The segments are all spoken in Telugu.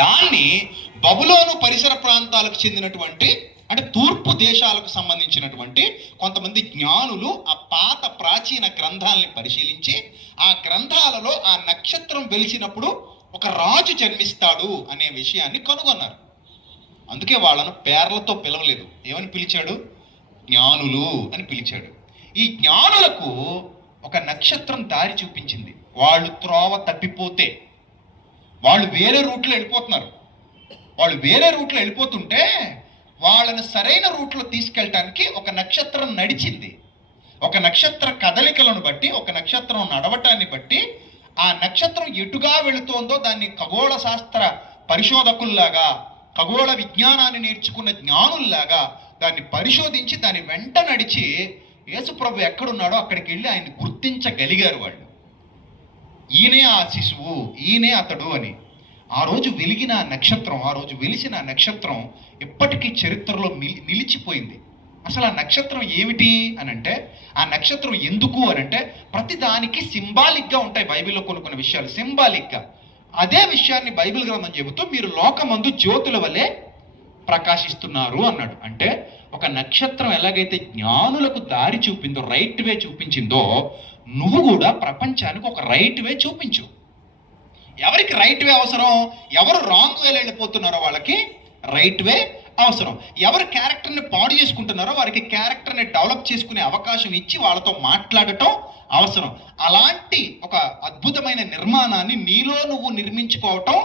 దాన్ని బబులోను పరిసర ప్రాంతాలకు చెందినటువంటి, అంటే తూర్పు దేశాలకు సంబంధించినటువంటి కొంతమంది జ్ఞానులు ఆ పాత ప్రాచీన గ్రంథాలని పరిశీలించి ఆ గ్రంథాలలో ఆ నక్షత్రం వెలిసినప్పుడు ఒక రాజు జన్మిస్తాడు అనే విషయాన్ని కనుగొన్నారు. అందుకే వాళ్ళను పేర్లతో పిలవలేదు, ఏమని పిలిచాడు? జ్ఞానులు అని పిలిచాడు. ఈ జ్ఞానులకు ఒక నక్షత్రం దారి చూపించింది. వాళ్ళు త్రోవ తప్పిపోతే, వాళ్ళు వేరే రూట్లో వెళ్ళిపోతున్నారు, వాళ్ళు వేరే రూట్లో వెళ్ళిపోతుంటే వాళ్ళని సరైన రూట్లో తీసుకెళ్ళటానికి ఒక నక్షత్రం నడిచింది. ఒక నక్షత్ర కదలికలను బట్టి, ఒక నక్షత్రం నడవటాన్ని బట్టి ఆ నక్షత్రం ఎటుగా వెళుతోందో దాన్ని ఖగోళ శాస్త్ర పరిశోధకుల్లాగా, ఖగోళ విజ్ఞానాన్ని నేర్చుకున్న జ్ఞానుల్లాగా దాన్ని పరిశోధించి దాని వెంట నడిచి యేసుప్రభు ఎక్కడున్నాడో అక్కడికి వెళ్ళి ఆయన్ని గుర్తించగలిగారు వాళ్ళు. ఈయనే ఆ శిశువు, ఈయనే అతడు అని. ఆ రోజు వెలిగిన నక్షత్రం, ఆ రోజు వెలిసిన నక్షత్రం ఇప్పటికీ చరిత్రలో నిలిచిపోయింది. అసలు ఆ నక్షత్రం ఏమిటి అని అంటే, ఆ నక్షత్రం ఎందుకు అని అంటే, ప్రతి దానికి సింబాలిక్గా ఉంటాయి బైబిల్లో కొన్ని విషయాలు, సింబాలిక్గా. అదే విషయాన్ని బైబిల్ గ్రంథం చెబుతూ మీరు లోకమందు జ్యోతుల వలె ప్రకాశిస్తున్నారు అన్నాడు. అంటే ఒక నక్షత్రం ఎలాగైతే జ్ఞానులకు దారి చూపిందో, రైట్ వే చూపించిందో, నువ్వు కూడా ప్రపంచానికి ఒక రైట్ వే చూపించు. ఎవరికి రైట్ వే అవసరం? ఎవరు రాంగ్ వేలో వెళ్ళిపోతున్నారో వాళ్ళకి రైట్ వే అవసరం. ఎవరు క్యారెక్టర్ని పాడు చేసుకుంటున్నారో వారికి క్యారెక్టర్ని డెవలప్ చేసుకునే అవకాశం ఇచ్చి వాళ్ళతో మాట్లాడటం అవసరం. అలాంటి ఒక అద్భుతమైన నిర్మాణాన్ని నీలో నువ్వు నిర్మించుకోవటం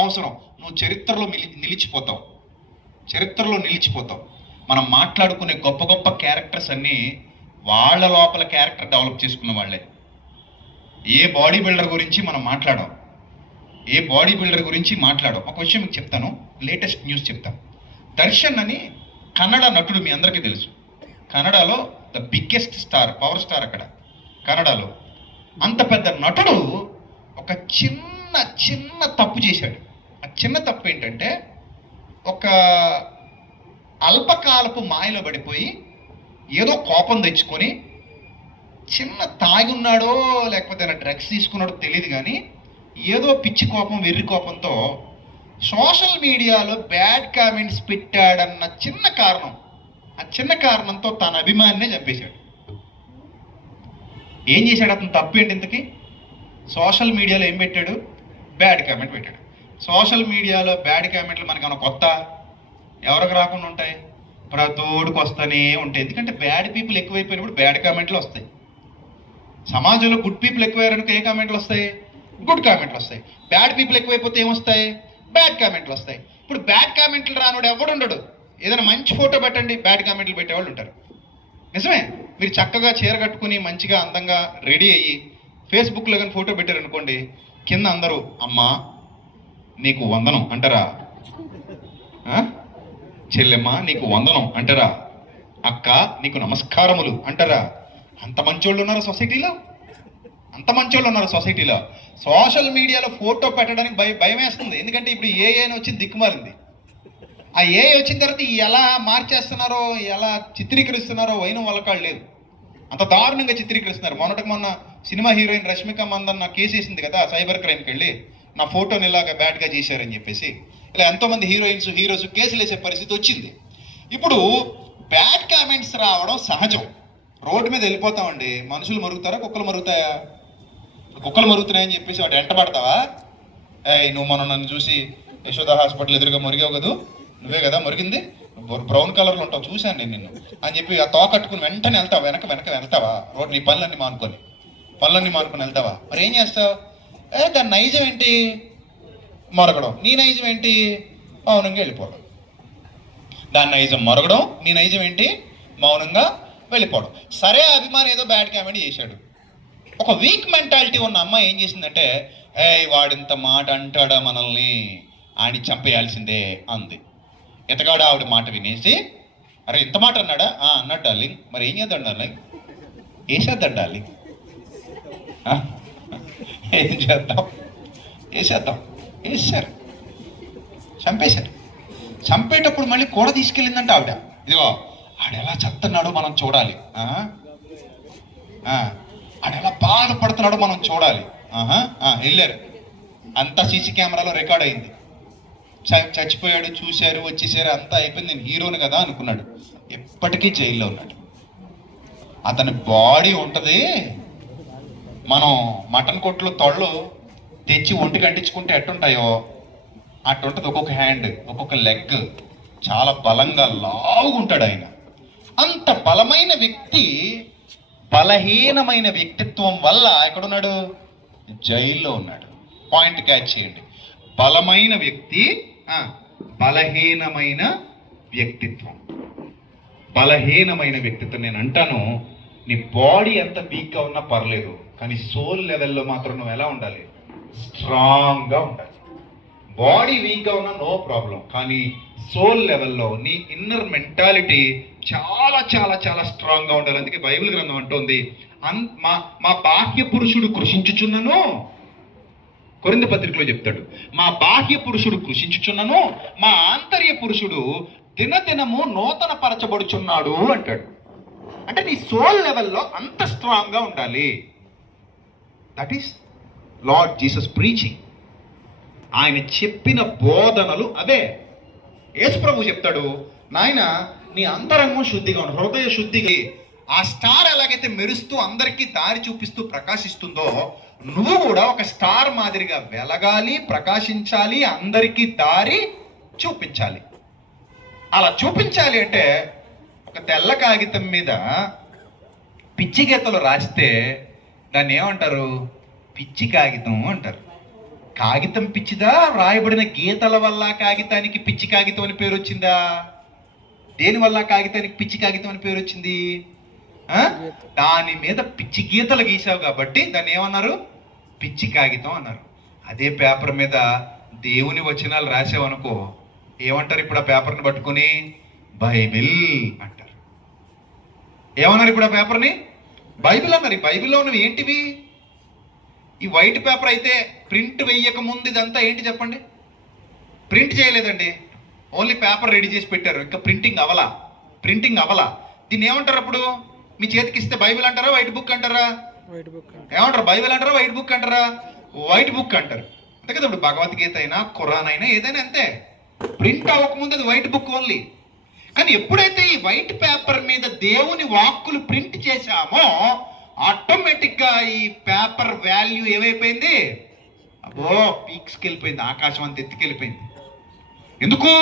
అవసరం. నువ్వు చరిత్రలో నిలిచిపోతావు, చరిత్రలో నిలిచిపోతావు. మనం మాట్లాడుకునే గొప్ప గొప్ప క్యారెక్టర్స్ అన్నీ వాళ్ళ లోపల క్యారెక్టర్ డెవలప్ చేసుకున్న వాళ్ళే. ఏ బాడీ బిల్డర్ గురించి మనం మాట్లాడాం, ఏ బాడీ బిల్డర్ గురించి మాట్లాడాం. ఒక విషయం మీకు చెప్తాను, లేటెస్ట్ న్యూస్ చెప్తాను. దర్శన్ అని కన్నడ నటుడు, మీ అందరికీ తెలుసు. కన్నడలో the biggest star, power star అక్కడ కన్నడలో. అంత పెద్ద నటుడు ఒక చిన్న తప్పు చేశాడు. ఆ చిన్న తప్పు ఏంటంటే, ఒక అల్పకాలపు మాయలో పడిపోయి ఏదో కోపం తెచ్చుకొని, చిన్న తాగి ఉన్నాడో లేకపోతే డ్రగ్స్ తీసుకున్నాడో తెలియదు కానీ, ఏదో పిచ్చి కోపం, వెర్రి కోపంతో సోషల్ మీడియాలో బ్యాడ్ కామెంట్స్ పెట్టాడన్న చిన్న కారణం, ఆ చిన్న కారణంతో తన అభిమానినే చంపేశాడు. ఏం చేశాడు అతను? తప్పు ఏంటి ఇంతకీ? సోషల్ మీడియాలో ఏం పెట్టాడు? బ్యాడ్ కామెంట్ పెట్టాడు. సోషల్ మీడియాలో బ్యాడ్ కామెంట్లు మనకేమైనా కొత్త? ఎవరికి రాకుండా ఉంటాయి? ప్రతోడికి వస్తూనే ఉంటాయి. ఎందుకంటే బ్యాడ్ పీపుల్ ఎక్కువైపోయినప్పుడు బ్యాడ్ కామెంట్లు వస్తాయి. సమాజంలో గుడ్ పీపుల్ ఎక్కువయ్యారనుకో ఏ కామెంట్లు వస్తాయి? గుడ్ కామెంట్లు వస్తాయి. బ్యాడ్ పీపుల్ ఎక్కువైపోతే ఏమొస్తాయి? బ్యాడ్ కామెంట్లు వస్తాయి. ఇప్పుడు బ్యాడ్ కామెంట్లు రానుడు ఎవడుండడు. ఏదైనా మంచి ఫోటో పెట్టండి, బ్యాడ్ కామెంట్లు పెట్టేవాళ్ళు ఉంటారు. నిజమే. మీరు చక్కగా చీర కట్టుకుని మంచిగా అందంగా రెడీ అయ్యి ఫేస్బుక్లో కానీ ఫోటో పెట్టారనుకోండి, కింద అందరూ అమ్మా నీకు వందనం అంటారా? చెల్లెమ్మ నీకు వందనం అంటారా? అక్క నీకు నమస్కారములు అంటారా? అంత మంచోళ్ళు ఉన్నారు సొసైటీలో, అంత మంచోళ్ళు ఉన్నారు సొసైటీలో. సోషల్ మీడియాలో ఫోటో పెట్టడానికి భయం వేస్తుంది. ఎందుకంటే ఇప్పుడు ఏఐని వచ్చి దిక్కుమారింది. ఆ ఏఐ వచ్చిన తర్వాత ఎలా మార్చేస్తున్నారో, ఎలా చిత్రీకరిస్తున్నారో వైనం వల్లకాళ్ళు లేదు. అంత దారుణంగా చిత్రీకరిస్తున్నారు. మొన్న cinema heroine Rashmika Mandanna case వేసింది కదా సైబర్ క్రైమ్కి వెళ్ళి, నా ఫోటోని ఇలాగ బ్యాడ్గా చేశారని చెప్పేసి. ఇలా ఎంతోమంది హీరోస్ కేసులు వేసే పరిస్థితి వచ్చింది. ఇప్పుడు బ్యాడ్ కామెంట్స్ రావడం సహజం. రోడ్డు మీద వెళ్ళిపోతామండి, మనుషులు మరుగుతారా, కుక్కలు మరుగుతాయా? కుక్కలు మరుగుతున్నాయని చెప్పేసి వాడు వెంట పడతావా? నువ్వు మనం నన్ను చూసి యశోద హాస్పిటల్ ఎదురుగా మురిగావు కదా, నువ్వే కదా మురిగింది, బ్రౌన్ కలర్లో ఉంటావు చూశాను నేను నిన్ను అని చెప్పి ఆ తోక కట్టుకుని వెంటనే వెళ్తావా? వెనక వెళ్తావా? రోడ్డు నీ పనులన్నీ మానుకొని వెళ్తావా? మరి ఏం చేస్తావు? దాని నైజం ఏంటి? మరగడం. నీ నైజం ఏంటి? మౌనంగా వెళ్ళిపోవడం. దాని నైజం మరగడం, నీ నైజం ఏంటి? మౌనంగా వెళ్ళిపోవడం. సరే, అభిమాని ఏదో బ్యాడ్ కామెంట్ చేశాడు. ఒక వీక్ మెంటాలిటీ ఉన్న అమ్మాయి ఏం చేసిందంటే, వాడింత మాట అంటాడా మనల్ని, ఆడిని చంపేయాల్సిందే అంది. ఎతగాడు ఆవిడ మాట వినేసి, అరే ఇంత మాట అన్నాడా? అన్నాడు డార్లింగ్. మరి ఏం చేద్దాం డార్లింగ్? వేసేద్దాం డార్లింగ్. ఏం చేద్దాం? వేసారు, చంపేశారు. చంపేటప్పుడు మళ్ళీ కూడా తీసుకెళ్ళిందంటే ఆవిడ, ఇదిగో ఆడెలా చెప్తున్నాడో మనం చూడాలి, ఆడెలా బాధపడుతున్నాడో మనం చూడాలి. వెళ్ళారు. అంతా సీసీ కెమెరాలో రికార్డ్ అయింది. చచ్చిపోయాడు, చూశారు, వచ్చేసారు, అంతా అయిపోయింది, నేను హీరోని కదా అనుకున్నాడు. ఎప్పటికీ జైల్లో ఉన్నాడు. అతని బాడీ ఉంటుంది, మనం మటన్ కొట్లు తొళ్ళు తెచ్చి ఒంటికి అంటించుకుంటే ఎట్టుంటాయో అట్టుంటుంది. ఒక్కొక్క హ్యాండ్, ఒక్కొక్క లెగ్, చాలా బలంగా లావుగుంటాడు ఆయన. అంత బలమైన వ్యక్తి బలహీనమైన వ్యక్తిత్వం వల్ల ఎక్కడున్నాడు? జైల్లో ఉన్నాడు. పాయింట్ క్యాచ్ చేయండి. బలమైన వ్యక్తి, బలహీనమైన వ్యక్తిత్వం. బలహీనమైన వ్యక్తిత్వం. నేను అంటాను, నీ బాడీ ఎంత వీక్గా ఉన్నా పర్లేదు, కానీ సోల్ లెవెల్లో మాత్రం నువ్వు ఎలా ఉండాలి? స్ట్రాంగ్గా ఉండాలి. బాడీ వీక్గా ఉన్నా నో ప్రాబ్లం, కానీ సోల్ లెవెల్లో నీ ఇన్నర్ మెంటాలిటీ చాలా చాలా చాలా స్ట్రాంగ్గా ఉండాలి. అందుకే బైబిల్ గ్రంథం అంటోంది, మా బాహ్య పురుషుడు కృషించుచున్నను, కొరింథీ పత్రికలో చెప్తాడు, మా బాహ్య పురుషుడు కృషించుచున్నను, మా ఆంతర్య పురుషుడు దినదినము నూతన పరచబడుచున్నాడు అంటాడు. అంటే నీ సోల్ లెవెల్లో అంత స్ట్రాంగ్గా ఉండాలి. That is lord Jesus preaching. ఆయన చెప్పిన బోధనలు అదే. యేసు ప్రభు చెప్తాడు, నాయన నీ అంతరంగం శుద్ధిగా ఉండు, హృదయ శుద్ధిగా. ఆ స్టార్ ఎలాగైతే మెరుస్తూ అందరికీ దారి చూపిస్తూ ప్రకాశిస్తుందో, నువ్వు కూడా ఒక స్టార్ మాదిరిగా వెలగాలి, ప్రకాశించాలి, అందరికీ దారి చూపించాలి. అలా చూపించాలి అంటే ఒక తెల్ల కాగితం మీద పిచ్చి గీతలు రాస్తే దాన్ని ఏమంటారు? పిచ్చి కాగితం అంటారు. కాగితం పిచ్చిదా, రాయబడిన గీతల వల్ల కాగితానికి పిచ్చి కాగితం అని పేరు వచ్చిందా? దేని వల్ల కాగితానికి పిచ్చి కాగితం అని పేరు వచ్చింది? దాని మీద పిచ్చి గీతలు గీసావు కాబట్టి దాన్ని ఏమన్నారు? పిచ్చి కాగితం అన్నారు. అదే పేపర్ మీద దేవుని వచనాలు రాసావనుకో, ఏమంటారు ఇప్పుడు ఆ పేపర్ని పట్టుకుని? బైబిల్ అంటారు. ఏమన్నారు ఇప్పుడు ఆ పేపర్ని? బైబిల్ అన్నారు. బైబిల్లో ఉన్నవి ఏంటివి? ఈ వైట్ పేపర్ అయితే ప్రింట్ వెయ్యక ముందు ఇదంతా ఏంటి చెప్పండి? ప్రింట్ చేయలేదండి, ఓన్లీ పేపర్ రెడీ చేసి పెట్టారు, ఇంకా ప్రింటింగ్ అవలా. దీన్ని ఏమంటారు అప్పుడు? మీ చేతికి ఇస్తే బైబిల్ అంటారా, వైట్ బుక్ అంటారా? ఏమంటారు? బైబిల్ అంటారా, వైట్ బుక్ అంటారా? వైట్ బుక్ అంటారు. అంతే కదా. ఇప్పుడు భగవద్గీత అయినా, ఖురాన్ అయినా, ఏదైనా అంతే. ప్రింట్ అవ్వకముందు అది వైట్ బుక్ ఓన్లీ. కానీ ఎప్పుడైతే ఈ వైట్ పేపర్ మీద దేవుని వాక్కులు ప్రింట్ చేశామో, ఆటోమేటిక్గా ఈ పేపర్ వాల్యూ ఏమైపోయింది? అబ్బో, పీక్స్కి వెళ్ళిపోయింది, ఆకాశం అంత ఎత్తుకెళ్ళిపోయింది. ఎందుకు?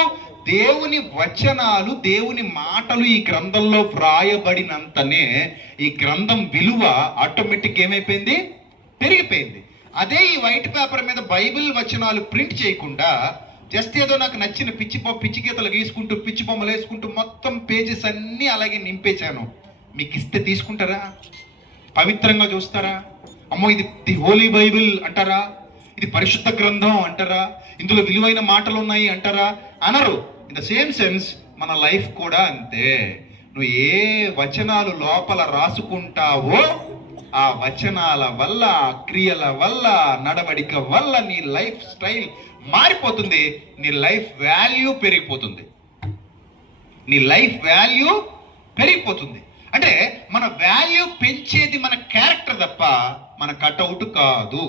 దేవుని వచనాలు, దేవుని మాటలు ఈ గ్రంథంలో వ్రాయబడినంతనే ఈ గ్రంథం విలువ ఆటోమేటిక్ ఏమైపోయింది? పెరిగిపోయింది. అదే ఈ వైట్ పేపర్ మీద బైబిల్ వచనాలు ప్రింట్ చేయకుండా జస్ట్ ఏదో నాకు నచ్చిన పిచ్చి గీతలు గీసుకుంటూ, పిచ్చి బొమ్మలు వేసుకుంటూ మొత్తం పేజెస్ అన్నీ అలాగే నింపేశాను, మీకు ఇస్తే తీసుకుంటారా? పవిత్రంగా చూస్తారా? అమ్మో ఇది ది హోలీ బైబిల్ అంటారా? ఇది పరిశుద్ధ గ్రంథం అంటారా? ఇందులో విలువైన మాటలు ఉన్నాయి అంటారా? అనరు. ఇన్ ద సేమ్ సెన్స్ మన లైఫ్ కూడా అంతే. నువ్వు ఏ వచనాలు లోపల రాసుకుంటావో ఆ వచనాల వల్ల, క్రియల వల్ల, నడవడిక వల్ల నీ లైఫ్ స్టైల్ మారిపోతుంది. నీ లైఫ్ వాల్యూ పెరిగిపోతుంది. అంటే మన వాల్యూ పెంచేది మన క్యారెక్టర్ తప్ప మన కట్అవుట్ కాదు.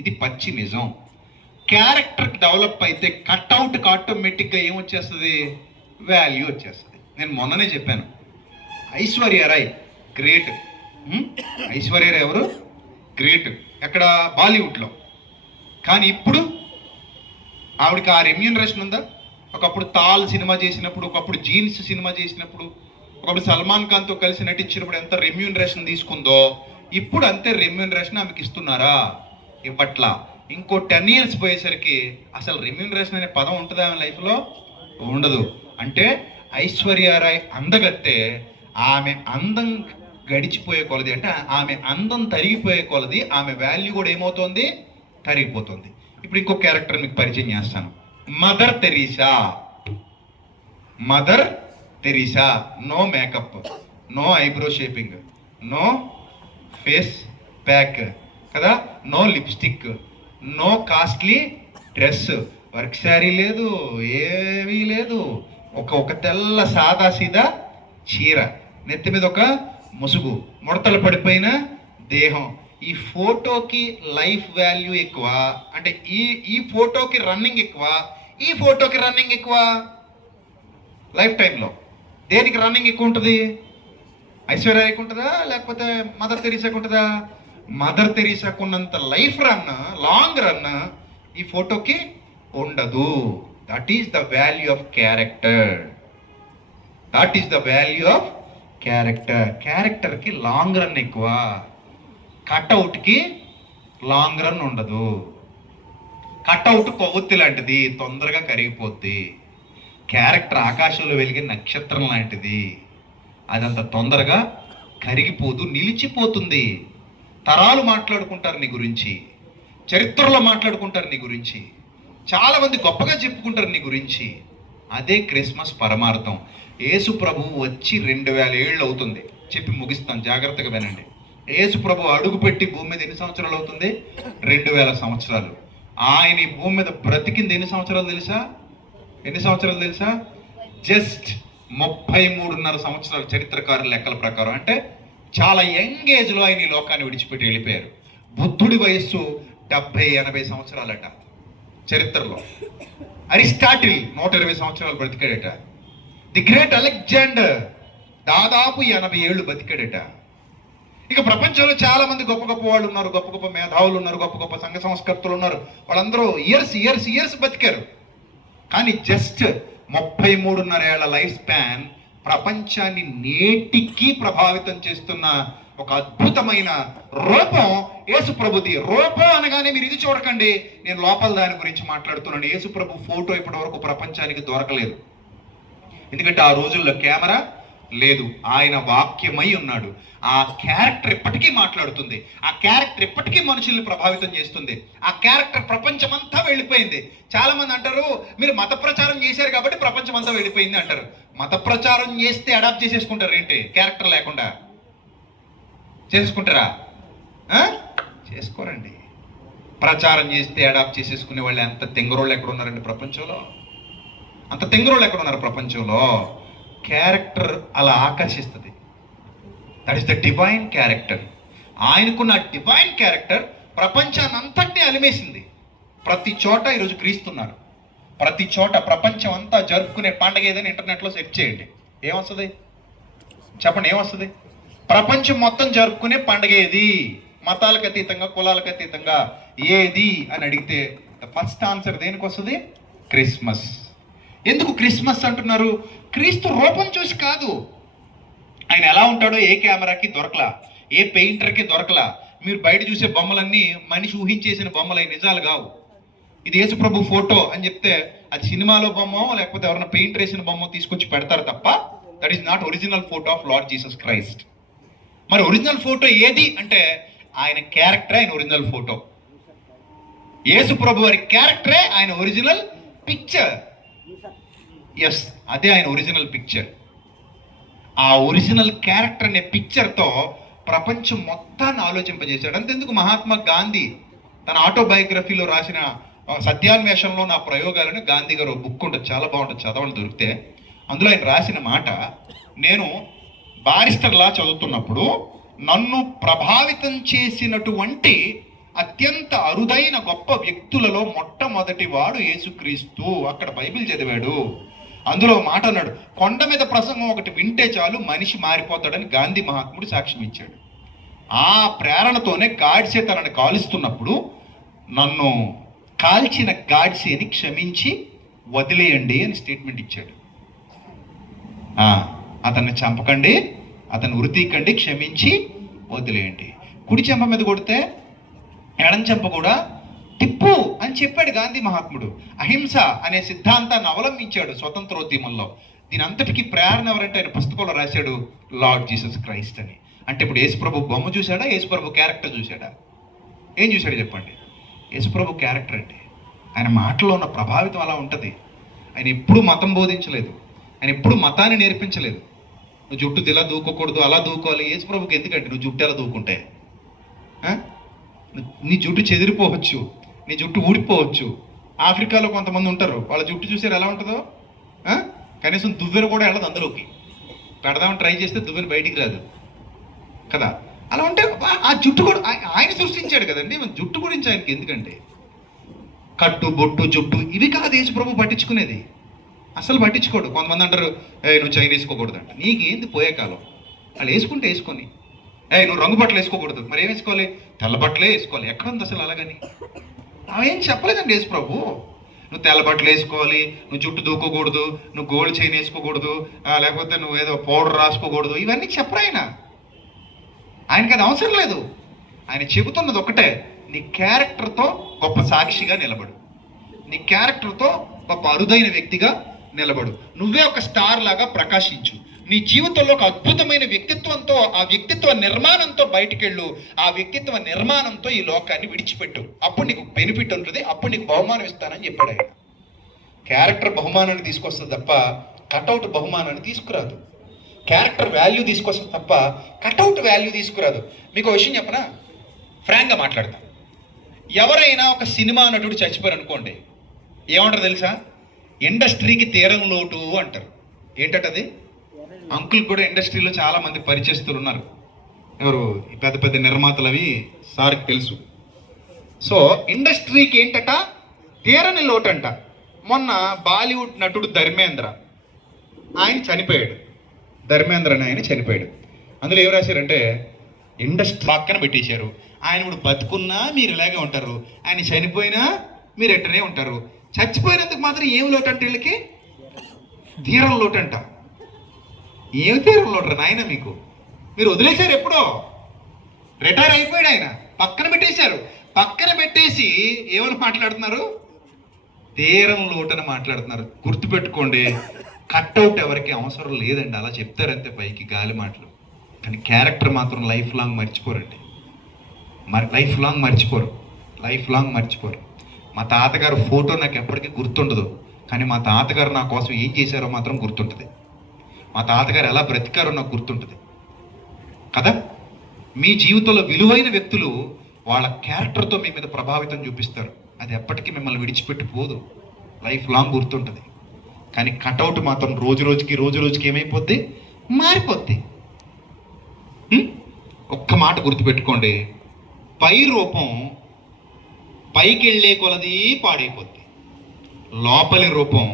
ఇది పచ్చి నిజం. క్యారెక్టర్ డెవలప్ అయితే కట్అవుట్కి ఆటోమేటిక్గా ఏమొచ్చేస్తుంది? వాల్యూ వచ్చేస్తుంది. నేను మొన్ననే చెప్పాను, ఐశ్వర్య రాయ్ గ్రేట్. ఐశ్వర్య రాయ్ ఎవరు? గ్రేట్. ఎక్కడ? బాలీవుడ్లో. కానీ ఇప్పుడు ఆవిడకి ఆ రెమ్యూనరేషన్ ఉందా? ఒకప్పుడు తాల్ సినిమా చేసినప్పుడు, ఒకప్పుడు జీన్స్ సినిమా చేసినప్పుడు, ఒకప్పుడు సల్మాన్ ఖాన్తో కలిసి నటించినప్పుడు ఎంత రెమ్యూనరేషన్ తీసుకుందో, ఇప్పుడు అంతే రెమ్యూనరేషన్ ఆమెకి ఇస్తున్నారా? ఇవ్వట్లా. ఇంకో 10 years పోయేసరికి అసలు రెమ్యూనరేషన్ అనే పదం ఉంటుందా ఆమె లైఫ్లో? ఉండదు. అంటే ఐశ్వర్య రాయ్ అందగత్తే, ఆమె అందం గడిచిపోయే కొలది, అంటే ఆమె అందం తరిగిపోయే కొలది ఆమె వాల్యూ కూడా ఏమవుతుంది? తరిగిపోతుంది. ఇప్పుడు ఇంకో క్యారెక్టర్ మీకు పరిచయం చేస్తాను. Mother Teresa. No makeup, no eyebrow shaping, no face pack కదా, no lipstick, no costly dress, work sari లేదు, ఏమీ లేదు. ఒక తెల్ల సాదా సీదా చీర, నెత్తి మీద ఒక ముసుగు, ముడతలు పడిపోయిన దేహం. ఈ ఫోటోకి లైఫ్ వాల్యూ ఎక్కువ, అంటే ఈ ఫోటోకి రన్నింగ్ ఎక్కువ, ఈ ఫోటోకి రన్నింగ్ ఎక్కువ లైఫ్ టైంలో. దేనికి రన్నింగ్ ఎక్కువ ఉంటుంది? ఐశ్వర్యానికి ఉంటుందా లేకపోతే మదర్ తెరీసాకు ఉంటుందా? మదర్ తెరీసాకు ఉన్నంత లైఫ్ రన్, లాంగ్ రన్ ఈ ఫోటోకి ఉండదు. That is the value of character. That is the value of character. క్యారెక్టర్కి లాంగ్ రన్ ఎక్కువ, కట్అవుట్కి లాంగ్ రన్ ఉండదు. కట్అవుట్ కొవ్వొత్తి లాంటిది, తొందరగా కరిగిపోద్ది. క్యారెక్టర్ ఆకాశంలో వెలిగే నక్షత్రం లాంటిది, అదంత తొందరగా కరిగిపోదు, నిలిచిపోతుంది. తరాలు మాట్లాడుకుంటారు నీ గురించి, చరిత్రలో మాట్లాడుకుంటారు నీ గురించి, చాలామంది గొప్పగా చెప్పుకుంటారు నీ గురించి. అదే క్రిస్మస్ పరమార్థం. యేసు ప్రభువు వచ్చి 2000 ఏళ్ళు అవుతుంది. చెప్పి ముగిస్తాను, జాగ్రత్తగా వినండి. యేసు ప్రభు అడుగుపెట్టి భూమి మీద ఎన్ని సంవత్సరాలు అవుతుంది? 2000 సంవత్సరాలు. ఆయన ఈ భూమి మీద బ్రతికింది ఎన్ని సంవత్సరాలు తెలుసా? ఎన్ని సంవత్సరాలు తెలుసా? జస్ట్ 33.5 సంవత్సరాలు చరిత్రకారుల లెక్కల ప్రకారం. అంటే చాలా యంగ్ ఏజ్లో ఆయన ఈ లోకాన్ని విడిచిపెట్టి వెళ్ళిపోయారు. బుద్ధుడి వయస్సు 70-80 సంవత్సరాలట చరిత్రలో. అరిస్టాటిల్ 120 సంవత్సరాలు బ్రతికాడట. ది గ్రేట్ అలెగ్జాండర్ దాదాపు 80 ఏళ్ళు బతికాడట. ఇక ప్రపంచంలో చాలా మంది గొప్ప గొప్ప వాళ్ళు ఉన్నారు, గొప్ప గొప్ప మేధావులు ఉన్నారు, గొప్ప గొప్ప సంఘ సంస్కర్తలు ఉన్నారు. వాళ్ళందరూ ఇయర్స్ బతికారు. కానీ జస్ట్ 33.5 ఏళ్ల లైఫ్ స్పాన్ ప్రపంచాన్ని నేటికి ప్రభావితం చేస్తున్న ఒక అద్భుతమైన రూపం యేసు ప్రభుది. రూపం అనగానే మీరు ఇది చూడకండి, నేను లోపల దాని గురించి మాట్లాడుతున్నాను. యేసు ప్రభు ఫోటో ఇప్పటి వరకు ప్రపంచానికి దొరకలేదు. ఎందుకంటే ఆ రోజుల్లో కెమెరా లేదు, ఆయన వాక్యమై ఉన్నాడు. ఆ క్యారెక్టర్ ఇప్పటికీ మాట్లాడుతుంది, ఆ క్యారెక్టర్ ఇప్పటికీ మనుషుల్ని ప్రభావితం చేస్తుంది. ఆ క్యారెక్టర్ ప్రపంచమంతా వెళ్ళిపోయింది. చాలా మంది అంటారు, మీరు మత ప్రచారం చేశారు కాబట్టి ప్రపంచం అంతా వెళ్ళిపోయింది అంటారు. మత ప్రచారం చేస్తే అడాప్ట్ చేసేసుకుంటారు ఏంటి? క్యారెక్టర్ లేకుండా చేసుకుంటారా? చేసుకోరండి. ప్రచారం చేస్తే అడాప్ట్ చేసేసుకునే వాళ్ళు ఎంత తెంగరోళ్ళు ఎక్కడ ఉన్నారండి ప్రపంచంలో? అంత తెంగరోళ్ళు ఎక్కడ ఉన్నారు ప్రపంచంలో? క్యారెక్టర్ అలా ఆకర్షిస్తుంది. That is the divine character. ఆయనకున్న డివైన్ క్యారెక్టర్ ప్రపంచాన్ని అంతటినీ అలిమేసింది. ప్రతి చోట ఈరోజు క్రీస్తున్నారు. ప్రతి చోట ప్రపంచం అంతా జరుపుకునే పండగ ఏదని ఇంటర్నెట్లో సెర్చ్ చేయండి, ఏమొస్తుంది చెప్పండి? ఏమొస్తుంది? ప్రపంచం మొత్తం జరుపుకునే పండగ ఏది? మతాలకు అతీతంగా, కులాలకు అతీతంగా ఏది అని అడిగితే ఫస్ట్ ఆన్సర్ దేనికి వస్తుంది? క్రిస్మస్. ఎందుకు క్రిస్మస్ అంటున్నారు? క్రీస్తు రూపం చూసి కాదు. ఆయన ఎలా ఉంటాడో ఏ కెమెరాకి దొరకలా, ఏ పెయింటర్కి దొరకలా. మీరు బయట చూసే బొమ్మలన్నీ మనిషి ఊహించేసిన బొమ్మలు, అవి నిజాలు కావు. ఇది యేసు ప్రభు ఫోటో అని చెప్తే అది సినిమాలో బొమ్మ లేకపోతే ఎవరైనా పెయింటర్ వేసిన బొమ్మ తీసుకొచ్చి పెడతారు తప్ప that is not original photo of lord Jesus Christ. మరి ఒరిజినల్ ఫోటో ఏది అంటే ఆయన క్యారెక్టరే ఆయన ఒరిజినల్ ఫోటో. యేసు ప్రభు వారి క్యారెక్టరే ఆయన ఒరిజినల్ పిక్చర్. ఎస్, అదే ఆయన ఒరిజినల్ పిక్చర్. ఆ ఒరిజినల్ క్యారెక్టర్ అనే పిక్చర్తో ప్రపంచం మొత్తాన్ని ఆలోచింపజేశాడు. అంతెందుకు, మహాత్మా గాంధీ తన ఆటోబయోగ్రఫీలో రాసిన సత్యాన్వేషణలో నా ప్రయోగాలను గాంధీ గారు బుక్ ఉంటుంది, చాలా బాగుంటుంది, చదవండి దొరికితే. అందులో ఆయన రాసిన మాట, నేను బారిస్టర్లా చదువుతున్నప్పుడు నన్ను ప్రభావితం చేసినటువంటి అత్యంత అరుదైన గొప్ప వ్యక్తులలో మొట్టమొదటి వాడు యేసుక్రీస్తు. అక్కడ బైబిల్ చదివాడు. అందులో మాట అన్నాడు, కొండ మీద ప్రసంగం ఒకటి వింటే చాలు మనిషి మారిపోతాడని గాంధీ మహాత్ముడు సాక్ష్యం ఇచ్చాడు. ఆ ప్రేరణతోనే గాడ్సే తనని కాలుస్తున్నప్పుడు నన్ను కాల్చిన గాడ్సేని క్షమించి వదిలేయండి అని స్టేట్మెంట్ ఇచ్చాడు. అతన్ని చంపకండి, అతన్ని ఉరితీకండి, క్షమించి వదిలేయండి. కుడి చెంప మీద కొడితే ఎడం చెంప కూడా తిప్పు అని చెప్పాడు గాంధీ మహాత్ముడు. అహింస అనే సిద్ధాంతాన్ని అవలంబించాడు స్వతంత్రోద్యమంలో. దీని అంతటికీ ప్రేరణ ఎవరంటే ఆయన పుస్తకంలో రాశాడు, లార్డ్ జీసస్ క్రైస్ట్ అని. అంటే ఇప్పుడు యేసుప్రభు బొమ్మ చూశాడా, యేసుప్రభు క్యారెక్టర్ చూశాడా? ఏం చూశాడు చెప్పండి? యేసుప్రభు క్యారెక్టర్ అండి. ఆయన మాటలో ఉన్న ప్రభావితం అలా ఉంటుంది. ఆయన ఎప్పుడూ మతం బోధించలేదు, ఆయన ఎప్పుడు మతాన్ని నేర్పించలేదు. నువ్వు జుట్టు ఇలా దూకోకూడదు, అలా దూకోవాలి. యేసుప్రభుకి ఎందుకంటే నువ్వు జుట్టు ఎలా దూకుంటే? నీ జుట్టు చెదిరిపోవచ్చు, నీ జుట్టు ఊడిపోవచ్చు. ఆఫ్రికాలో కొంతమంది ఉంటారు, వాళ్ళ జుట్టు చూసారు ఎలా ఉంటుందో. కనీసం దువ్వెన కూడా వెళ్ళదు అందులోకి. పెడదామని ట్రై చేస్తే దువ్వెన బయటికి రాదు కదా. అలా ఉంటే ఆ జుట్టు కూడా ఆయన సృష్టించాడు కదండి. జుట్టు గురించి ఆయనకి ఎందుకంటే కట్టు బొట్టు జుట్టు ఇవి కాదు యేసు ప్రభు పట్టించుకునేది. అసలు పట్టించుకోడు. కొంతమంది అంటారు, నువ్వు చైన్ వేసుకోకూడదు అంట. నీకేంది పోయే కాలం, వాళ్ళు వేసుకుంటే వేసుకొని. నువ్వు రంగు బట్టలు వేసుకోకూడదు, మరి ఏం వేసుకోవాలి? తెల్ల బట్టలే వేసుకోవాలి. ఎక్కడుంది అసలు అలాగని? అవేం చెప్పలేదండి యేసు ప్రభు. నువ్వు తెల్ల బట్టలు వేసుకోవాలి, నువ్వు జుట్టు దూకోకూడదు, నువ్వు గోల్డ్ చైన్ వేసుకోకూడదు, లేకపోతే నువ్వు ఏదో పౌడర్ రాసుకోకూడదు, ఇవన్నీ చెప్పరు ఆయన. ఆయనకి అది అవసరం లేదు. ఆయన చెబుతున్నది ఒక్కటే, నీ క్యారెక్టర్తో గొప్ప సాక్షిగా నిలబడు, నీ క్యారెక్టర్తో గొప్ప అరుదైన వ్యక్తిగా నిలబడు, నువ్వే ఒక స్టార్ లాగా ప్రకాశించు, నీ జీవితంలో ఒక అద్భుతమైన వ్యక్తిత్వంతో, ఆ వ్యక్తిత్వ నిర్మాణంతో బయటికెళ్ళు, ఆ వ్యక్తిత్వ నిర్మాణంతో ఈ లోకాన్ని విడిచిపెట్టు, అప్పుడు నీకు బెనిఫిట్ ఉంటుంది, అప్పుడు నీకు బహుమానం ఇస్తానని చెప్పాడు ఆయన. క్యారెక్టర్ బహుమానాన్ని తీసుకొస్తుంది తప్ప కటౌట్ బహుమానాన్ని తీసుకురాదు. క్యారెక్టర్ వాల్యూ తీసుకొస్తుంది తప్ప కటౌట్ వాల్యూ తీసుకురాదు. మీకు విషయం చెప్పనా, ఫ్రాంక్గా మాట్లాడతాం. ఎవరైనా ఒక సినిమా నటుడు చచ్చిపోయారు అనుకోండి, ఏమంటారు తెలుసా? ఇండస్ట్రీకి తీరం లోటు అంటారు. ఏంటది? అంకుల్ కూడా ఇండస్ట్రీలో చాలా మంది పరిచయస్తులు ఉన్నారు. ఎవరు? పెద్ద పెద్ద నిర్మాతలు, అవి సార్కి తెలుసు. సో ఇండస్ట్రీకి ఏంటట? తీరని లోటంట. మొన్న బాలీవుడ్ నటుడు ధర్మేంద్ర, ఆయన చనిపోయాడు. ధర్మేంద్ర అని ఆయన చనిపోయాడు. అందులో ఏం రాశారంటే, ఇండస్ట్రీ పక్కన పెట్టేశారు. ఆయన ఇప్పుడు బతుకున్నా మీరు ఇలాగే ఉంటారు, ఆయన చనిపోయినా మీరు ఎట్టనే ఉంటారు. చచ్చిపోయినందుకు మాత్రం ఏం లోటు అంటే వీళ్ళకి? తీరం లోటంట. ఏమి తీరం లోటరు నాయన మీకు? మీరు వదిలేశారు ఎప్పుడో, రిటైర్ అయిపోయాడు ఆయన, పక్కన పెట్టేశారు. పక్కన పెట్టేసి ఏమని మాట్లాడుతున్నారు? తీరం లోటని మాట్లాడుతున్నారు. గుర్తుపెట్టుకోండి, కట్అవుట్ ఎవరికి అవసరం లేదండి. అలా చెప్తారంతే పైకి గాలి మాటలు, కానీ క్యారెక్టర్ మాత్రం లైఫ్ లాంగ్ మర్చిపోరండి. లైఫ్ లాంగ్ మర్చిపోరు. మా తాతగారు ఫోటో నాకు ఎప్పటికీ గుర్తుండదు, కానీ మా తాతగారు నా కోసం ఏం చేశారో మాత్రం గుర్తుంటుంది. మా తాతగారు ఎలా బ్రతికారో నాకు గుర్తుంటుంది కదా. మీ జీవితంలో విలువైన వ్యక్తులు వాళ్ళ క్యారెక్టర్తో మీ మీద ప్రభావితం చూపిస్తారు. అది ఎప్పటికీ మిమ్మల్ని విడిచిపెట్టిపోదు, లైఫ్ లాంగ్ గుర్తుంటుంది. కానీ కటౌట్ మాత్రం రోజు రోజుకి ఏమైపోద్ది? మారిపోద్ది. ఒక్క మాట గుర్తుపెట్టుకోండి, పై రూపం పైకి వెళ్ళే కొలది పాడైపోద్ది, లోపలి రూపం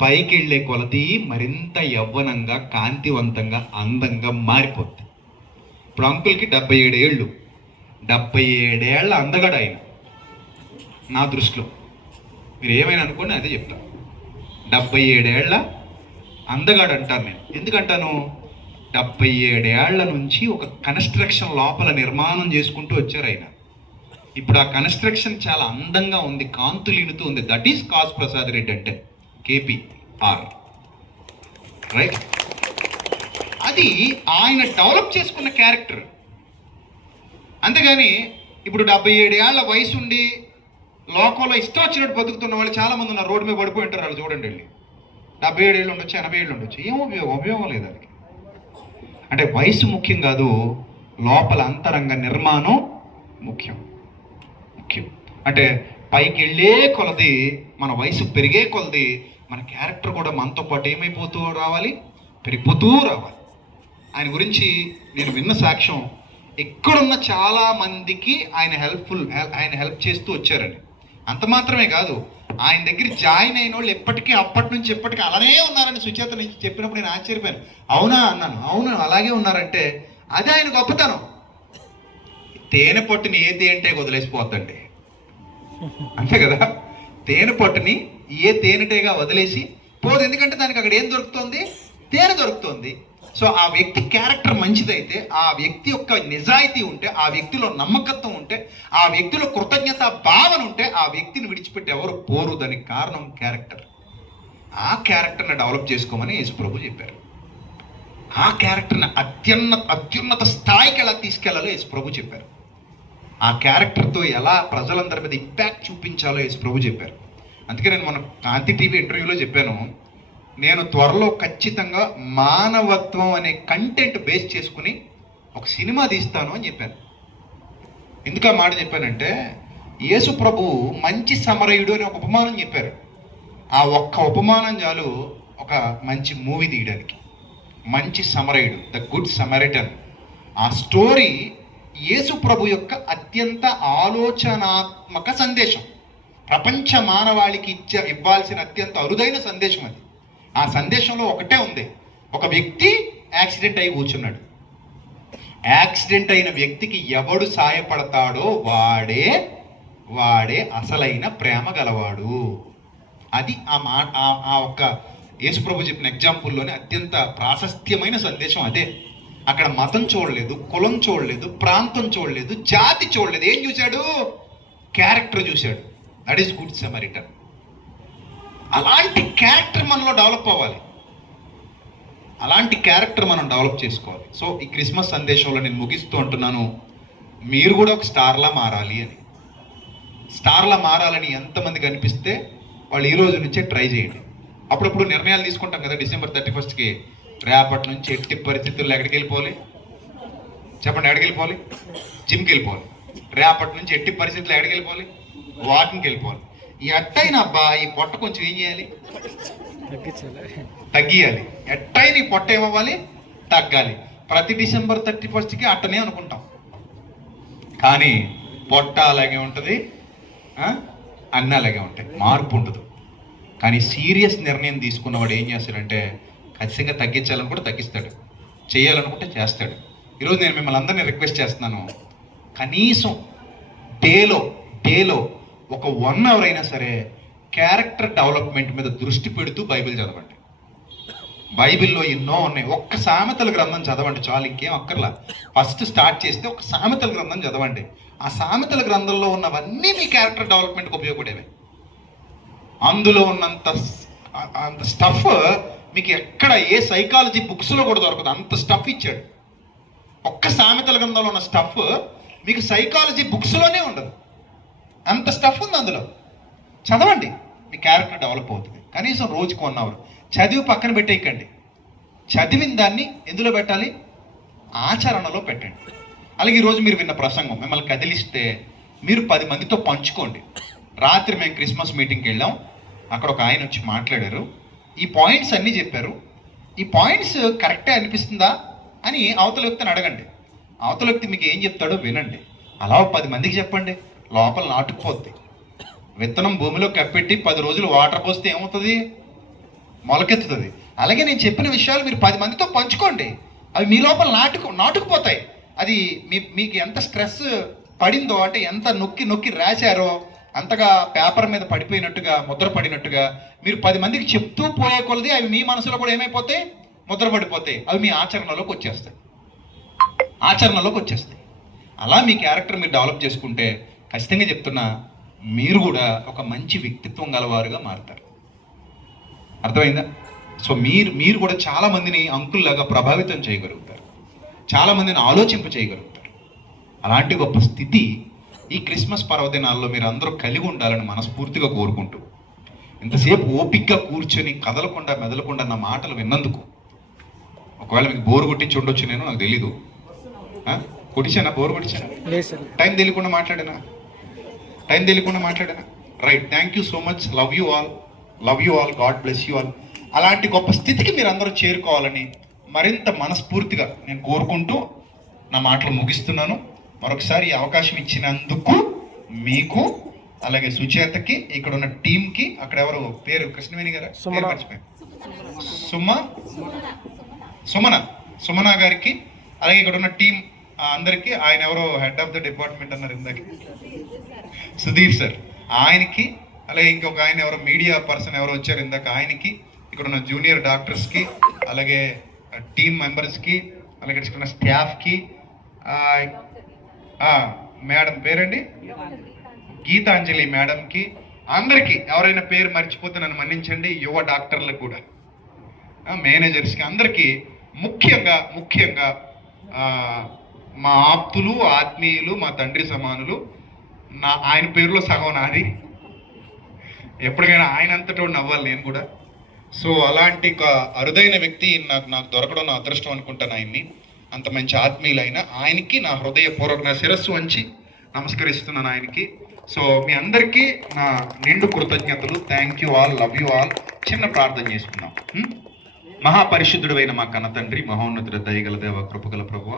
పైకి వెళ్ళే కొలది మరింత యవ్వనంగా, కాంతివంతంగా, అందంగా మారిపోద్ది. ఇప్పుడు అంకుల్కి 77 ఏళ్ళు, 77 ఏళ్ల అందగాడు ఆయన నా దృష్టిలో. మీరు ఏమైనా అనుకోండి, అదే చెప్తాను. 77 ఏళ్ల అందగాడు అంటాను నేను. ఎందుకంటాను? 77 ఏళ్ల నుంచి ఒక కన్స్ట్రక్షన్ లోపల నిర్మాణం చేసుకుంటూ వచ్చారు ఆయన. ఇప్పుడు ఆ కన్స్ట్రక్షన్ చాలా అందంగా ఉంది, కాంతులీనుతూ ఉంది. దట్ ఈస్ కాసు ప్రసాద్ రెడ్డి అంటే, KPR, రైట్? అది ఆయన డెవలప్ చేసుకున్న క్యారెక్టర్. అంతేగాని ఇప్పుడు 77 ఏళ్ల వయసు ఉండి లోకంలో ఇష్టం వచ్చినట్టు బతుకుతున్న వాళ్ళు చాలామంది ఉన్నారు. రోడ్డు మీద పడిపోయి ఉంటారు వాళ్ళు, చూడండి వెళ్ళి. 77 ఏళ్ళు ఉండొచ్చు, 80 ఏళ్ళు ఉండొచ్చు, ఏం ఉపయోగం లేదు దానికి. అంటే వయసు ముఖ్యం కాదు, లోపల అంతరంగ నిర్మాణం ముఖ్యం. అంటే పైకి వెళ్ళే కొలది, మన వయసు పెరిగే కొలది, మన క్యారెక్టర్ కూడా మనతో పాటు ఏమైపోతూ రావాలి? పెరిగిపోతూ రావాలి. ఆయన గురించి నేను విన్న సాక్ష్యం, ఎక్కడున్న చాలా మందికి ఆయన హెల్ప్ చేస్తూ వచ్చారండి. అంత మాత్రమే కాదు, ఆయన దగ్గర జాయిన్ అయిన వాళ్ళు ఎప్పటికీ అప్పటి నుంచి ఎప్పటికీ అలానే ఉన్నారని సుచేత నుంచి చెప్పినప్పుడు నేను ఆశ్చర్యపోయాను. అవునా అన్నాను. అవును, అలాగే ఉన్నారంటే అదే ఆయన గొప్పతనం. తేనె పట్టుని ఏ తేనెటేగా వదిలేసిపోద్దండి, అంతే కదా? తేనె పట్టుని ఏ తేనెటేగా వదిలేసి పోదు, ఎందుకంటే దానికి అక్కడ ఏం దొరుకుతుంది? తేనె దొరుకుతుంది. సో ఆ వ్యక్తి క్యారెక్టర్ మంచిదైతే, ఆ వ్యక్తి యొక్క నిజాయితీ ఉంటే, ఆ వ్యక్తిలో నమ్మకత్వం ఉంటే, ఆ వ్యక్తిలో కృతజ్ఞత భావన ఉంటే, ఆ వ్యక్తిని విడిచిపెట్టి ఎవరు పోరు. దానికి కారణం క్యారెక్టర్. ఆ క్యారెక్టర్ని డెవలప్ చేసుకోమని యేసు ప్రభు చెప్పారు. ఆ క్యారెక్టర్ని అత్యున్నత స్థాయికి ఎలా తీసుకెళ్లాలో యేసు ప్రభు చెప్పారు. ఆ క్యారెక్టర్తో ఎలా ప్రజలందరి మీద ఇంపాక్ట్ చూపించాలో యేసు ప్రభు చెప్పారు. అందుకే నేను మన కాంతి టీవీ ఇంటర్వ్యూలో చెప్పాను, నేను త్వరలో ఖచ్చితంగా మానవత్వం అనే కంటెంట్ బేస్ చేసుకుని ఒక సినిమా తీస్తాను అని చెప్పాను. ఎందుకు ఆ మాట చెప్పానంటే, యేసు ప్రభు మంచి సమరయుడు అని ఒక ఉపమానం చెప్పారు. ఆ ఒక్క ఉపమానం చాలు ఒక మంచి మూవీ తీయడానికి. మంచి సమరయుడు, ద గుడ్ సమరిటన్. ఆ స్టోరీ యేసు ప్రభు యొక్క అత్యంత ఆలోచనాత్మక సందేశం. ప్రపంచ మానవాళికి ఇవ్వాల్సిన అత్యంత అరుదైన సందేశం అది. ఆ సందేశంలో ఒకటే ఉంది, ఒక వ్యక్తి యాక్సిడెంట్ అయి కూర్చున్నాడు. యాక్సిడెంట్ అయిన వ్యక్తికి ఎవడు సాయపడతాడో వాడే అసలైన ప్రేమ గలవాడు. అది ఆ ఒక్క యేసుప్రభు చెప్పిన ఎగ్జాంపుల్లోనే అత్యంత ప్రాశస్త్యమైన సందేశం అదే. అక్కడ మతం చూడలేదు, కులం చూడలేదు, ప్రాంతం చూడలేదు, జాతి చూడలేదు. ఏం చూశాడు? క్యారెక్టర్ చూశాడు. That is good Samaritan. అలాంటి క్యారెక్టర్ మనలో డెవలప్ అవ్వాలి, అలాంటి క్యారెక్టర్ మనం డెవలప్ చేసుకోవాలి. సో ఈ క్రిస్మస్ సందేశంలో నేను ముగిస్తూ అంటున్నాను, మీరు కూడా ఒక స్టార్లా మారాలి అని. స్టార్లా మారాలని ఎంతమందికి అనిపిస్తే వాళ్ళు ఈ రోజు నుంచే ట్రై చేయండి. అప్పుడప్పుడు నిర్ణయాలు తీసుకుంటాం కదా, డిసెంబర్ 31st రేపటి నుంచి ఎట్టి పరిస్థితుల్లో ఎక్కడికి వెళ్ళిపోవాలి చెప్పండి? ఎక్కడికి వెళ్ళిపోవాలి? జిమ్కి వెళ్ళిపోవాలి. రేపటి నుంచి ఎట్టి పరిస్థితుల్లో ఎక్కడికి వెళ్ళిపోవాలి? వాకింగ్కి వెళ్ళిపోవాలి. ఈ ఎట్టయినా అబ్బా ఈ పొట్ట కొంచెం ఏం చేయాలి? తగ్గియాలి. ఎట్టయినా ఈ పొట్ట ఏమవ్వాలి? తగ్గాలి. ప్రతి డిసెంబర్ 31st అట్టనే అనుకుంటాం, కానీ పొట్ట అలాగే ఉంటుంది, అన్నీ అలాగే ఉంటాయి, మార్పు ఉండదు. కానీ సీరియస్ నిర్ణయం తీసుకున్నవాడు ఏం చేస్తాడంటే ఖచ్చితంగా తగ్గించాలనుకుంటే తగ్గిస్తాడు, చేయాలనుకుంటే చేస్తాడు. ఈరోజు నేను మిమ్మల్ని అందరినీ రిక్వెస్ట్ చేస్తున్నాను, కనీసం డేలో ఒక 1 hour అయినా సరే క్యారెక్టర్ డెవలప్మెంట్ మీద దృష్టి పెడుతూ బైబిల్ చదవండి. బైబిల్లో ఎన్నో ఉన్నాయి. ఒక్క సామెతల గ్రంథం చదవండి చాలు, ఇంకేం అక్కర్లా. ఫస్ట్ స్టార్ట్ చేస్తే ఒక సామెతల గ్రంథం చదవండి. ఆ సామెతల గ్రంథంలో ఉన్నవన్నీ మీ క్యారెక్టర్ డెవలప్మెంట్కి ఉపయోగపడేవి. అందులో ఉన్నంత స్టఫ్ మీకు ఎక్కడ ఏ సైకాలజీ బుక్స్లో కూడా దొరకదు, అంత స్టఫ్ ఇచ్చాడు. ఒక్క సామెతల గ్రంథంలో ఉన్న స్టఫ్ మీకు సైకాలజీ బుక్స్లోనే ఉండదు, అంత స్టఫ్ ఉంది అందులో. చదవండి, మీ క్యారెక్టర్ డెవలప్ అవుతుంది. కనీసం రోజుకు 1 hour చదివి పక్కన పెట్టేయకండి. చదివిన దాన్ని ఎందులో పెట్టాలి? ఆచరణలో పెట్టండి. అలాగే ఈరోజు మీరు విన్న ప్రసంగం మిమ్మల్ని కదిలిస్తే మీరు 10 మందితో పంచుకోండి. రాత్రి మేము క్రిస్మస్ మీటింగ్కి వెళ్ళాం, అక్కడ ఒక ఆయన వచ్చి మాట్లాడారు, ఈ పాయింట్స్ అన్నీ చెప్పారు, ఈ పాయింట్స్ కరెక్టే అనిపిస్తుందా అని అవతల వ్యక్తిని అడగండి. అవతల వ్యక్తి మీకు ఏం చెప్తాడో వినండి. అలా 10 మందికి చెప్పండి, లోపల నాటుకుపోద్ది. విత్తనం భూమిలో కప్పెట్టి 10 రోజులు వాటర్ పోస్తే ఏమవుతుంది? మొలకెత్తుతుంది. అలాగే నేను చెప్పిన విషయాలు మీరు 10 మందితో పంచుకోండి, అవి మీ లోపల నాటుకుపోతాయి. అది మీకు ఎంత స్ట్రెస్ పడిందో, అంటే ఎంత నొక్కి రాశారో అంతగా పేపర్ మీద పడిపోయినట్టుగా, ముద్ర పడినట్టుగా మీరు 10 మందికి చెప్తూ పోయే కొలది అవి మీ మనసులో కూడా ఏమైపోతాయి? ముద్ర పడిపోతాయి. అవి మీ ఆచరణలోకి వచ్చేస్తాయి. అలా మీ క్యారెక్టర్ మీరు డెవలప్ చేసుకుంటే ఖచ్చితంగా చెప్తున్నా, మీరు కూడా ఒక మంచి వ్యక్తిత్వం గలవారుగా మారుతారు. అర్థమైందా? సో మీరు కూడా చాలామందిని అంకుల్లాగా ప్రభావితం చేయగలుగుతారు, చాలామందిని ఆలోచింప చేయగలుగుతారు. అలాంటి గొప్ప స్థితి ఈ క్రిస్మస్ పర్వదినాల్లో మీరు అందరూ కలిగి ఉండాలని మనస్ఫూర్తిగా కోరుకుంటూ, ఇంతసేపు ఓపిక్గా కూర్చొని కదలకుండా మెదలకుండా నా మాటలు విన్నందుకు, ఒకవేళ మీకు బోరు కొట్టించి ఉండొచ్చు, నేను నాకు తెలీదు, కొట్టించానా? బోరు కొట్టించానా? టైం తెలియకుండా మాట్లాడానా? Right. Thank you so much. Love you all. God bless you all. అలాంటి గొప్ప స్థితికి మీరు అందరూ చేరుకోవాలని మరింత మనస్ఫూర్తిగా నేను కోరుకుంటూ నా మాటలు ముగిస్తున్నాను. మరొకసారి ఈ అవకాశం ఇచ్చినందుకు మీకు, అలాగే సుచేతకి, ఇక్కడ ఉన్న టీంకి, అక్కడ ఎవరు పేరు కృష్ణవేణి గారు మర్చిపోయాను, సుమన గారికి, అలాగే ఇక్కడ ఉన్న టీం అందరికీ, ఆయన ఎవరో హెడ్ ఆఫ్ ద డిపార్ట్మెంట్ అన్నారు ఇందాక, సుధీర్ సార్, ఆయనకి, అలాగే ఇంకొక ఆయన ఎవరో మీడియా పర్సన్ ఎవరో వచ్చారు ఇందాక, ఆయనకి, ఇక్కడ ఉన్న జూనియర్ డాక్టర్స్కి, అలాగే టీమ్ మెంబర్స్కి, అలాగే ఇక్కడ ఉన్న స్టాఫ్కి, మేడం పేరండి గీతాంజలి మేడంకి, అందరికీ, ఎవరైనా పేరు మర్చిపోతే నన్ను మన్నించండి, యువ డాక్టర్లకు కూడా, మేనేజర్స్కి, అందరికీ ముఖ్యంగా మా ఆప్తులు, ఆత్మీయులు, మా తండ్రి సమానులు, ఆయన పేరులో సగం నాది, ఎప్పటికైనా ఆయన అంతటో నవ్వాలి నేను కూడా. సో అలాంటి ఒక అరుదైన వ్యక్తి నాకు దొరకడం నా అదృష్టం అనుకుంటాను. ఆయన్ని, అంత మంచి ఆత్మీయులైన ఆయనకి నా హృదయపూర్వక, నా శిరస్సు వంచి నమస్కరిస్తున్నాను ఆయనకి. సో మీ అందరికీ నా నిండు కృతజ్ఞతలు. Thank you all, love you all. చిన్న ప్రార్థన చేసుకుందాం. మహాపరిశుద్ధుడైన మా కన్న తండ్రి, మహోన్నతుడ, దయగల దేవ, కృపగల ప్రభువ,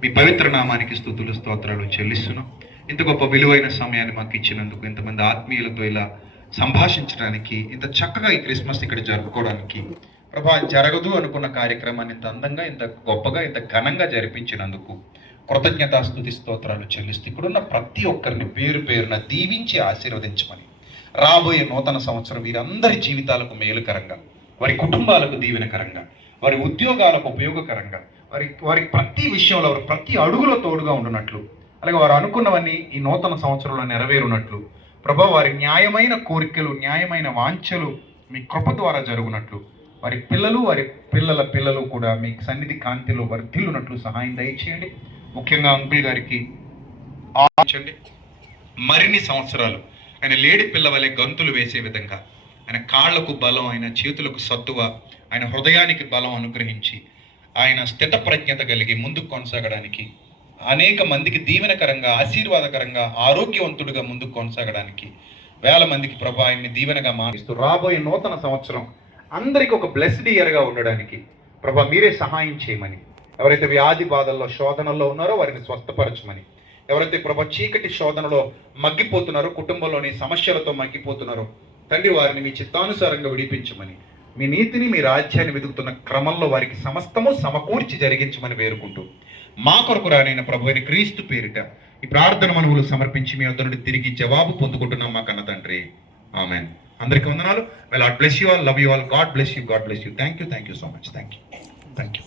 మీ పవిత్ర నామానికి స్తుతులు స్తోత్రాలు చెల్లిస్తున్నాం. ఇంత గొప్ప విలువైన సమయాన్ని మాకు ఇచ్చినందుకు, ఇంతమంది ఆత్మీయులతో ఇలా సంభాషించడానికి, ఇంత చక్కగా ఈ క్రిస్మస్ ఇక్కడ జరుపుకోవడానికి, ప్రభా జరగదు అనుకున్న కార్యక్రమాన్ని ఇంత అందంగా, ఇంత గొప్పగా, ఇంత ఘనంగా జరిపించినందుకు కృతజ్ఞతాస్తుతి స్తోత్రాలు చెల్లిస్తూ ఇక్కడున్న ప్రతి ఒక్కరిని పేరు పేరున దీవించి ఆశీర్వదించమని, రాబోయే నూతన సంవత్సరం వీరందరి జీవితాలకు మేలుకరంగా, వారి కుటుంబాలకు దీవెనకరంగా, వారి ఉద్యోగాలకు ఉపయోగకరంగా, వారి ప్రతి విషయంలో, వారి ప్రతి అడుగులో తోడుగా ఉండునట్లు, అలాగే వారు అనుకున్నవన్నీ ఈ నూతన సంవత్సరంలో నెరవేరునట్లు, ప్రభా వారి న్యాయమైన కోరికలు, న్యాయమైన వాంఛలు మీ కృప ద్వారా జరుగునట్లు, వారి పిల్లలు, వారి పిల్లల పిల్లలు కూడా మీ సన్నిధి కాంతిలో వర్ధిల్లునట్లు సహాయం దయచేయండి. ముఖ్యంగా అంకుల్ గారికి ఆచండి, మరిన్ని సంవత్సరాలు ఆయన లేడి పిల్లవలే గంతులు వేసే విధంగా, ఆయన కాళ్లకు బలం, ఆయన చేతులకు సత్తువ, ఆయన హృదయానికి బలం అనుగ్రహించి ఆయన స్థితప్రజ్ఞత కలిగి ముందుకు కొనసాగడానికి, అనేక మందికి దీవెనకరంగా, ఆశీర్వాదకరంగా, ఆరోగ్యవంతుడిగా ముందుకు కొనసాగడానికి, వేల మందికి ప్రభా ఆయన్ని దీవెనగా మారుస్తూ రాబోయే నూతన సంవత్సరం అందరికీ ఒక బ్లెస్డ్ ఇయర్గా ఉండడానికి ప్రభా మీరే సహాయం చేయమని, ఎవరైతే వ్యాధి బాధల్లో, శోధనల్లో ఉన్నారో వారిని స్వస్థపరచమని, ఎవరైతే ప్రభా చీకటి శోధనలో మగ్గిపోతున్నారో, కుటుంబంలోని సమస్యలతో మగ్గిపోతున్నారో తండ్రి వారిని మీ చిత్తానుసారంగా విడిపించమని, మీ నీతిని, మీ రాజ్యాన్ని వెతుకుతున్న క్రమంలో వారికి సమస్తము సమకూర్చి జరిగించమని వేరుకుంటూ, మా కొరకు రానైన ప్రభువైన క్రీస్తు పేరిట ఈ ప్రార్థన మనవులు సమర్పించి మీ వద్ద నుండి తిరిగి జవాబు పొందుకుంటున్నాం మా కన్న తండ్రి. ఆమెన్. అందరికీ వందనాలు. Well, God bless you all, love you all, God bless you, God bless you. Thank you so much. Thank you.